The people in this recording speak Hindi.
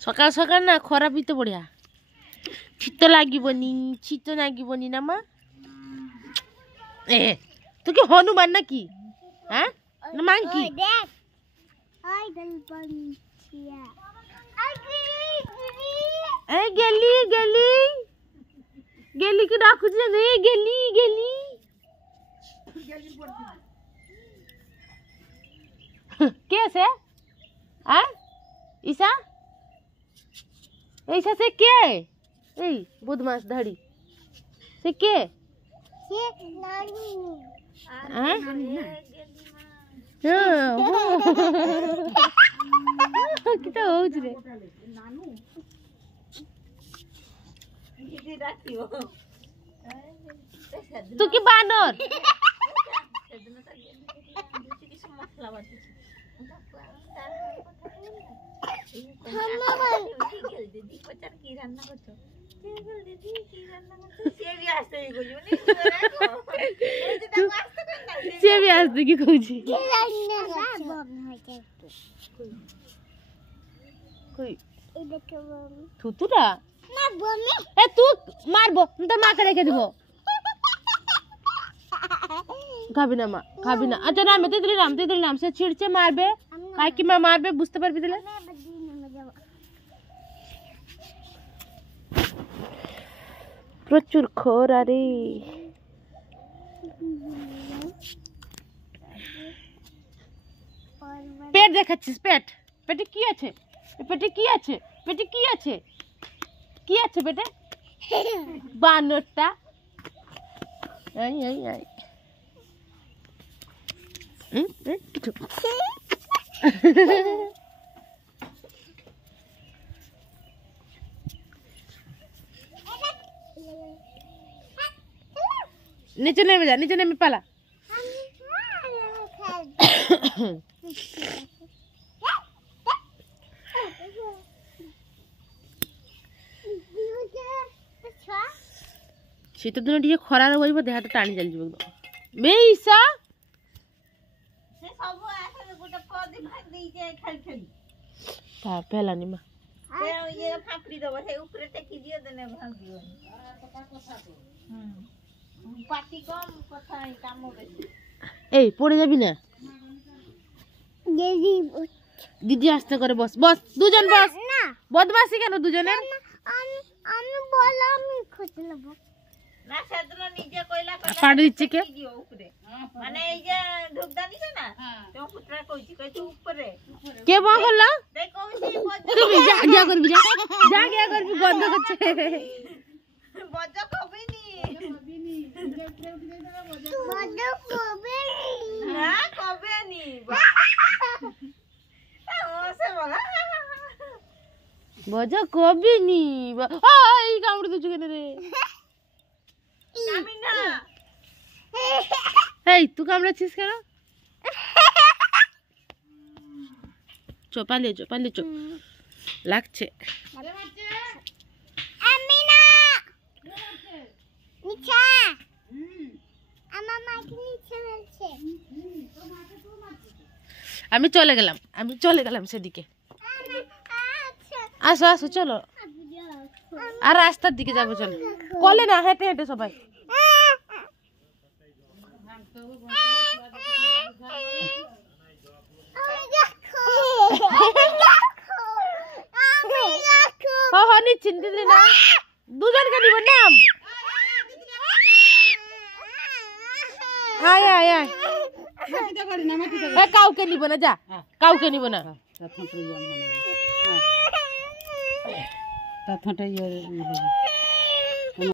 सकाल सकाल ना खरा भी तो बढ़िया शीत लागबनी ना माँ ए तू क्या हनुमान ना की हाँ ना मांकी गेली गेली गेली की डाकू रे गेली गेली कैसे हाँ ईसा ऐसा से क्या है ए बदमाश धड़ी से क्या कितना हो रे तू की बानर से भी आस्ते की खोजी कोई थुतुरा ए तू मारबो तो माँ के देखे दिबो खाबी ना माँ खाबी ना अच्छा राम तेरे नाम से छिड़चे मारबे काय की माँ मारबे बुझते पारबी दिले प्रचुर खरा रे पेट देखाচ্ছিস पेट पेटे কি আছে पेटे কি আছে पेटे কি আছে কি আছে পেটে বানরটা এই এই এই কিছু नीचे नेमे पाला শীত দিনে টিকে খরার হইব দেহাতে টানি চালি যাব বেইসা সে সব আসলে গোটা পদি ভাগ দেই যে খালি খালি তা পেলানি মা সে ওই ফাপড়ি দেব সেই উপরে টেকি দিয়ে দেনে ভাগ দিও কথা তো পাটি কম কথা কাম বেশি এই পড়ে যাবি না দিদি আস্তে করে বস বস দুজন বস না বদমাশি কেন দুজনের আমি বলা আমি খুঁজে নেব না সেদিন নিজে কইলা পাড়ি দিচ্ছে কে উপরে মানে এই যে ঢুকদা দিছে না তো পুত্রা কইছি উপরে কে বল করলো দেখ কইছি তুমি যা গিয়া করবি যা গিয়া করবি বন্ধ করছে বন্ধ কবিনি বন্ধ কবিনি না কবিনি ওসে বলা বজা কবিনি এই কামড় দিছু কেন রে নামিনা এই তুই কামড়াছিস কেন চপালে চো লাগছে আমিনা নিচা আমার মাকে নিচে ফেলছে আমি চলে গেলাম সেদিকে আসো আসো চলো আর রাস্তার দিকে যাবো চলো কলে না হেঁটে হেঁটে সবাই নিচ্ছেন দিদি না দুজনকে দিব নাম আয় আয় আয় কাউকে নিব না যা কাউকে নিব না তা